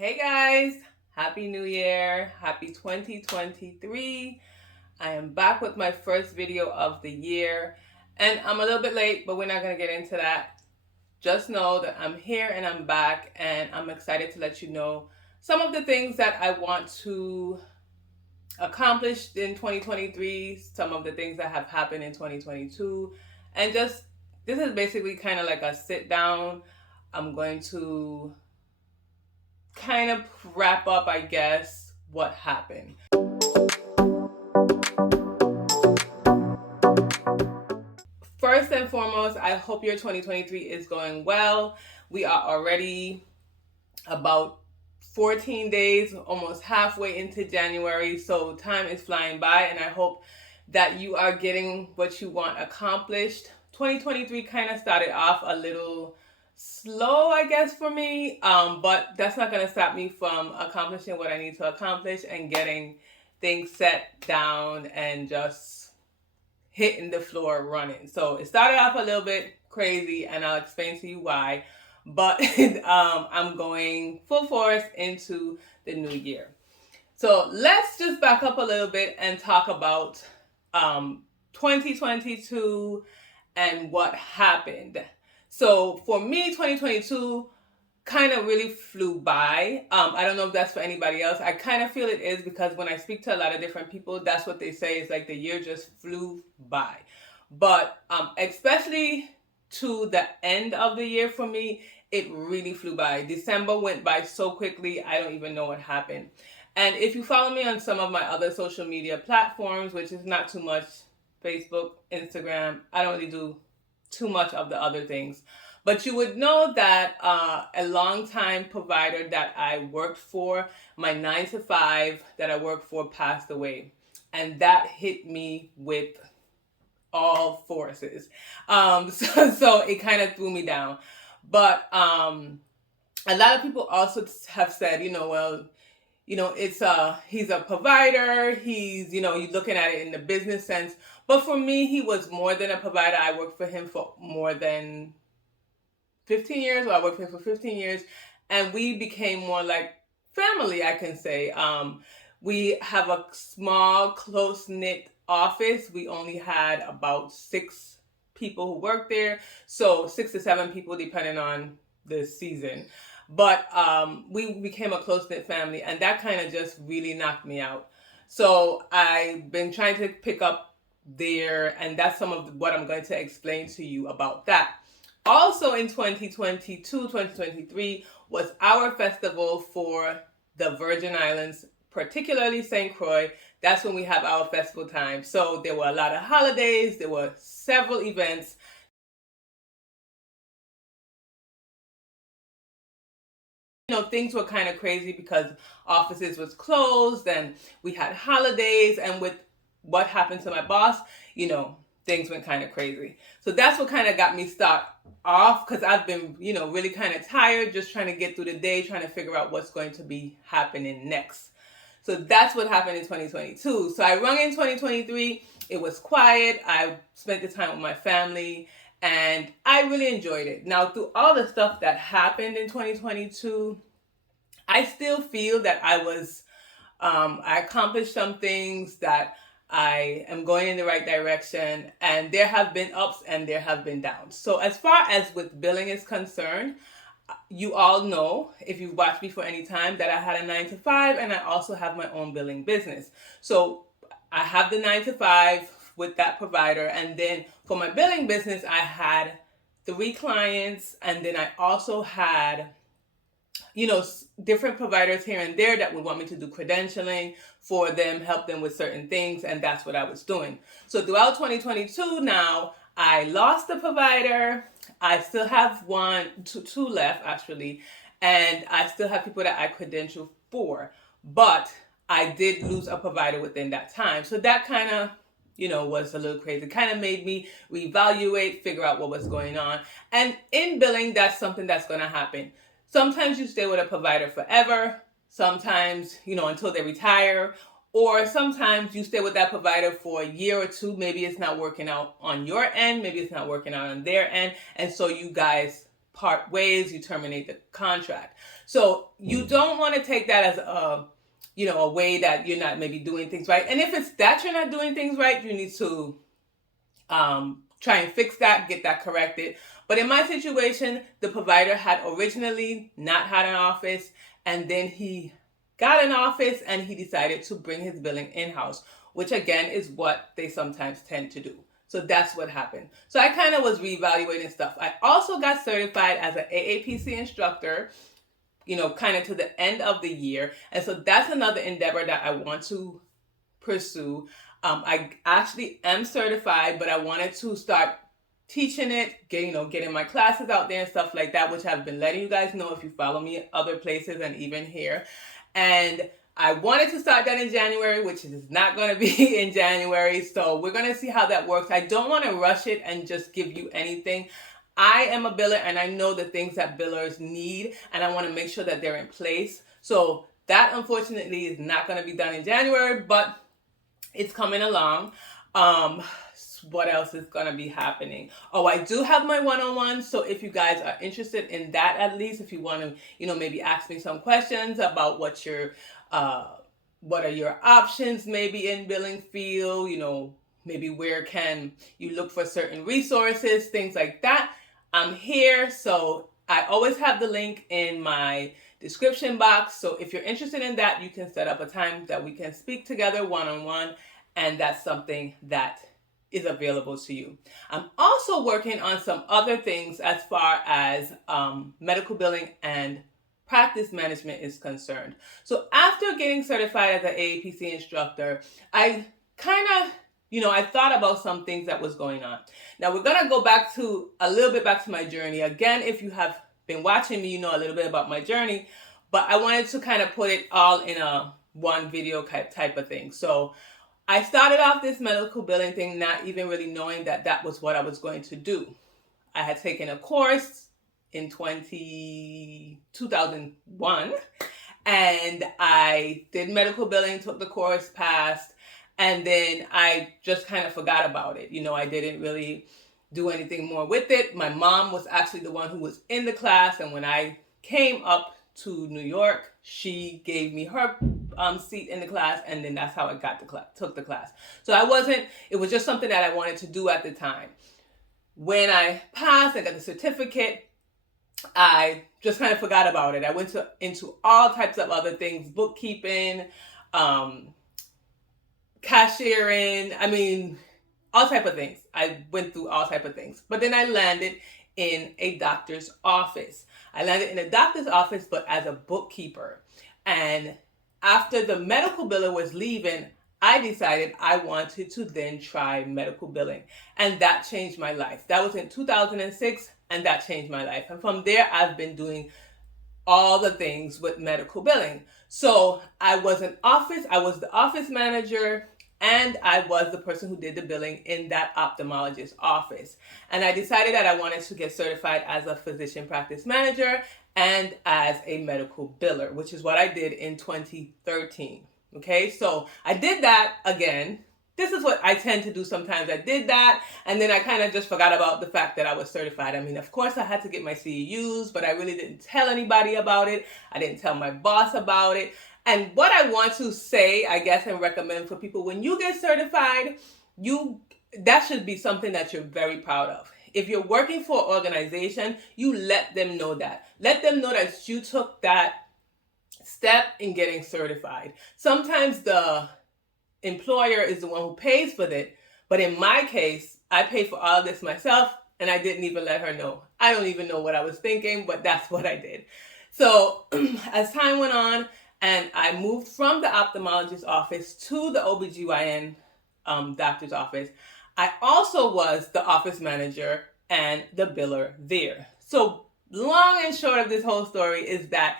Hey guys, Happy New Year, Happy 2023. I am back with my first video of the year and I'm a little bit late, but we're not going to get into that. Just know that I'm here and I'm back and I'm excited to let you know some of the things that I want to accomplish in 2023, some of the things that have happened in 2022, and just this is basically kind of like a sit down. I'm going to kind of wrap up, I guess, what happened. First and foremost, I hope your 2023 is going well. We are already about 14 days, almost halfway into January, so time is flying by, and I hope that you are getting what you want accomplished. 2023 kind of started off a little slow, I guess, for me, but that's not going to stop me from accomplishing what I need to accomplish and getting things set down and just hitting the floor running. So it started off a little bit crazy, and I'll explain to you why, but I'm going full force into the new year. So let's just back up a little bit and talk about 2022 and what happened. So for me, 2022 kind of really flew by. I don't know if that's for anybody else. I kind of feel it is, because when I speak to a lot of different people, that's what they say. It's like the year just flew by. But especially to the end of the year for me, it really flew by. December went by so quickly, I don't even know what happened. And if you follow me on some of my other social media platforms, which is not too much, Facebook, Instagram, I don't really do too much of the other things. But you would know that a longtime provider that I worked for, my 9-to-5 that I worked for, passed away. And that hit me with all forces. So it kind of threw me down. But a lot of people also have said, he's a provider. He's, you're looking at it in the business sense. But for me, he was more than a provider. I worked for him for more than 15 years, or I worked for him for 15 years, and we became more like family, I can say. We have a small, close-knit office. We only had about 6 people who worked there, so 6 to 7 people depending on the season. But we became a close-knit family, and that kind of just really knocked me out. So I've been trying to pick up there, and that's some of what I'm going to explain to you about that. Also in 2022, 2023 was our festival for the Virgin Islands, particularly St. Croix. That's when we have our festival time. So there were a lot of holidays, there were several events. Things were kind of crazy because offices was closed and we had holidays, and with what happened to my boss, things went kind of crazy. So that's what kind of got me stopped off, because I've been, really kind of tired, just trying to get through the day, trying to figure out what's going to be happening next. So that's what happened in 2022. So I rung in 2023. It was quiet. I spent the time with my family, and I really enjoyed it. Now, through all the stuff that happened in 2022, I still feel that I accomplished some things, that I am going in the right direction, and there have been ups and there have been downs. So as far as with billing is concerned, you all know, if you've watched me for any time, that I had a 9-to-5 and I also have my own billing business. So I have the 9-to-5 with that provider, and then for my billing business, I had 3 clients, and then I also had different providers here and there that would want me to do credentialing for them, help them with certain things, and that's what I was doing. So throughout 2022 now, I lost the provider. I still have 2 left actually, and I still have people that I credential for, but I did lose a provider within that time. So that kind of was a little crazy. It kind of made me reevaluate, figure out what was going on. And in billing, that's something that's going to happen. Sometimes you stay with a provider forever, sometimes, until they retire, or sometimes you stay with that provider for a year or 2. Maybe it's not working out on your end, maybe it's not working out on their end, and so you guys part ways, you terminate the contract. So you don't want to take that as a way that you're not maybe doing things right. And if it's that you're not doing things right, you need to try and fix that, get that corrected. But in my situation, the provider had originally not had an office, and then he got an office and he decided to bring his billing in-house, which again is what they sometimes tend to do. So that's what happened. So I kind of was reevaluating stuff. I also got certified as an AAPC instructor, kind of to the end of the year. And so that's another endeavor that I want to pursue. I actually am certified, but I wanted to start teaching it, getting my classes out there and stuff like that, which I've been letting you guys know if you follow me other places and even here. And I wanted to start that in January, which is not going to be in January. So we're going to see how that works. I don't want to rush it and just give you anything. I am a biller and I know the things that billers need, and I want to make sure that they're in place. So that unfortunately is not going to be done in January, but it's coming along. What else is going to be happening? Oh, I do have my one-on-one. So if you guys are interested in that, at least if you want to, maybe ask me some questions about what are your options maybe in billing field, maybe where can you look for certain resources, things like that, I'm here. So I always have the link in my description box. So if you're interested in that, you can set up a time that we can speak together one-on-one, and that's something that is available to you. I'm also working on some other things as far as medical billing and practice management is concerned. So after getting certified as an AAPC instructor, I kind of, I thought about some things that was going on. Now we're going to go back to a little bit back to my journey. Again, if you have been watching me, you know a little bit about my journey, but I wanted to kind of put it all in a one video type of thing. So I started off this medical billing thing not even really knowing that that was what I was going to do. I had taken a course in 2001 and I did medical billing, took the course, passed, and then I just kind of forgot about it. I didn't really do anything more with it. My mom was actually the one who was in the class, and when I came up to New York, she gave me her seat in the class, and then that's how I took the class. So it was just something that I wanted to do at the time. When I passed, I got the certificate, I just kind of forgot about it. I went into all types of other things, bookkeeping, cashiering, all type of things. I went through all type of things. But then I landed in a doctor's office. I landed in a doctor's office, but as a bookkeeper. And after the medical biller was leaving, I decided I wanted to then try medical billing. And that changed my life. That was in 2006, and that changed my life. And from there, I've been doing all the things with medical billing. So I was the office manager, and I was the person who did the billing in that ophthalmologist office. And I decided that I wanted to get certified as a physician practice manager and as a medical biller, which is what I did in 2013. Okay, so I did that again. This is what I tend to do sometimes. I did that, and then I kind of just forgot about the fact that I was certified. Of course, I had to get my CEUs, but I really didn't tell anybody about it. I didn't tell my boss about it. And what I want to say, I guess, and recommend for people, when you get certified, that should be something that you're very proud of. If you're working for an organization, you let them know that. Let them know that you took that step in getting certified. Sometimes the employer is the one who pays for it, but in my case, I paid for all this myself, and I didn't even let her know. I don't even know what I was thinking, but that's what I did. So as time went on, and I moved from the ophthalmologist office to the OBGYN doctor's office, I also was the office manager and the biller there. So long and short of this whole story is that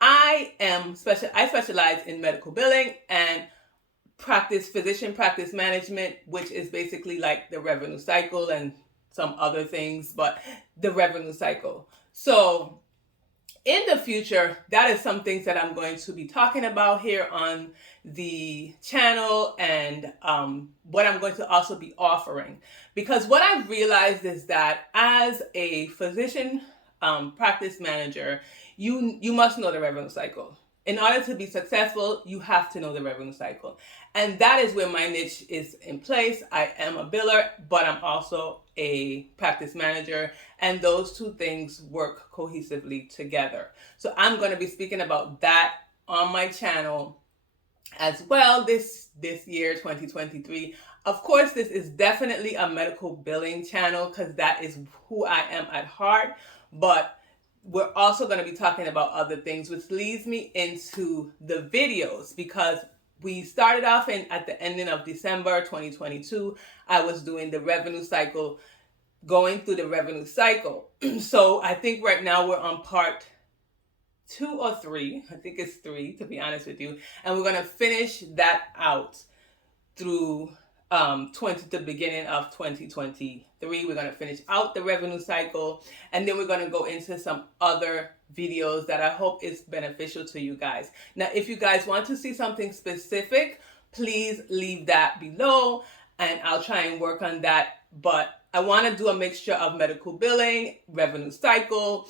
I specialize in medical billing and physician practice management, which is basically like the revenue cycle and some other things, but the revenue cycle. So in the future, that is some things that I'm going to be talking about here on the channel, and what I'm going to also be offering. Because what I've realized is that as a physician practice manager, you must know the revenue cycle. In order to be successful, you have to know the revenue cycle. And that is where my niche is in place. I am a biller, but I'm also a practice manager, and those two things work cohesively together. So I'm going to be speaking about that on my channel as well this year, 2023. Of course, this is definitely a medical billing channel because that is who I am at heart, but we're also going to be talking about other things, which leads me into the videos, because we started off at the ending of December 2022. I was doing the revenue cycle, going through the revenue cycle. So I think right now we're on part 2 or 3. I think it's 3, to be honest with you. And we're going to finish that out through the beginning of 2023. We're going to finish out the revenue cycle, and then we're going to go into some other videos that I hope is beneficial to you guys. Now, if you guys want to see something specific, please leave that below, and I'll try and work on that. But I want to do a mixture of medical billing, revenue cycle,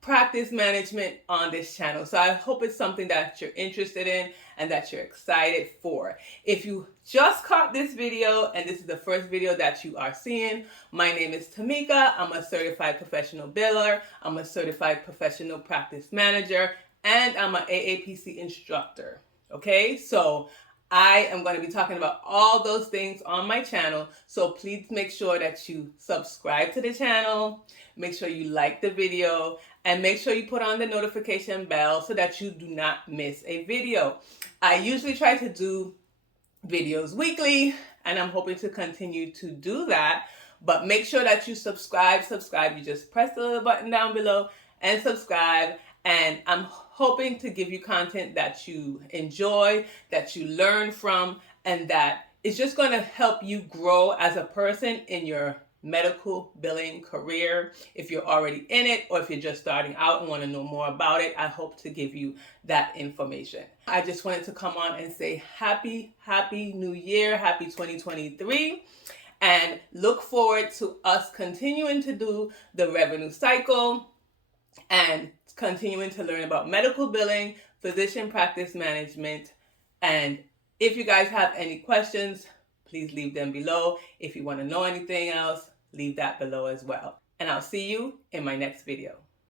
practice management on this channel. So I hope it's something that you're interested in and that you're excited for. If you just caught this video and this is the first video that you are seeing, my name is Tamika. I'm a certified professional biller. I'm a certified professional practice manager, and I'm an AAPC instructor. Okay, so I am going to be talking about all those things on my channel. So please make sure that you subscribe to the channel, make sure you like the video, and make sure you put on the notification bell so that you do not miss a video. I usually try to do videos weekly, and I'm hoping to continue to do that. But make sure that you subscribe. You just press the little button down below and subscribe. And I'm hoping to give you content that you enjoy, that you learn from, and that is just going to help you grow as a person in your medical billing career. If you're already in it, or if you're just starting out and want to know more about it, I hope to give you that information. I just wanted to come on and say happy new year, happy 2023, and look forward to us continuing to do the revenue cycle and continuing to learn about medical billing, physician practice management. And if you guys have any questions, please leave them below. If you want to know anything else, leave that below as well. And I'll see you in my next video.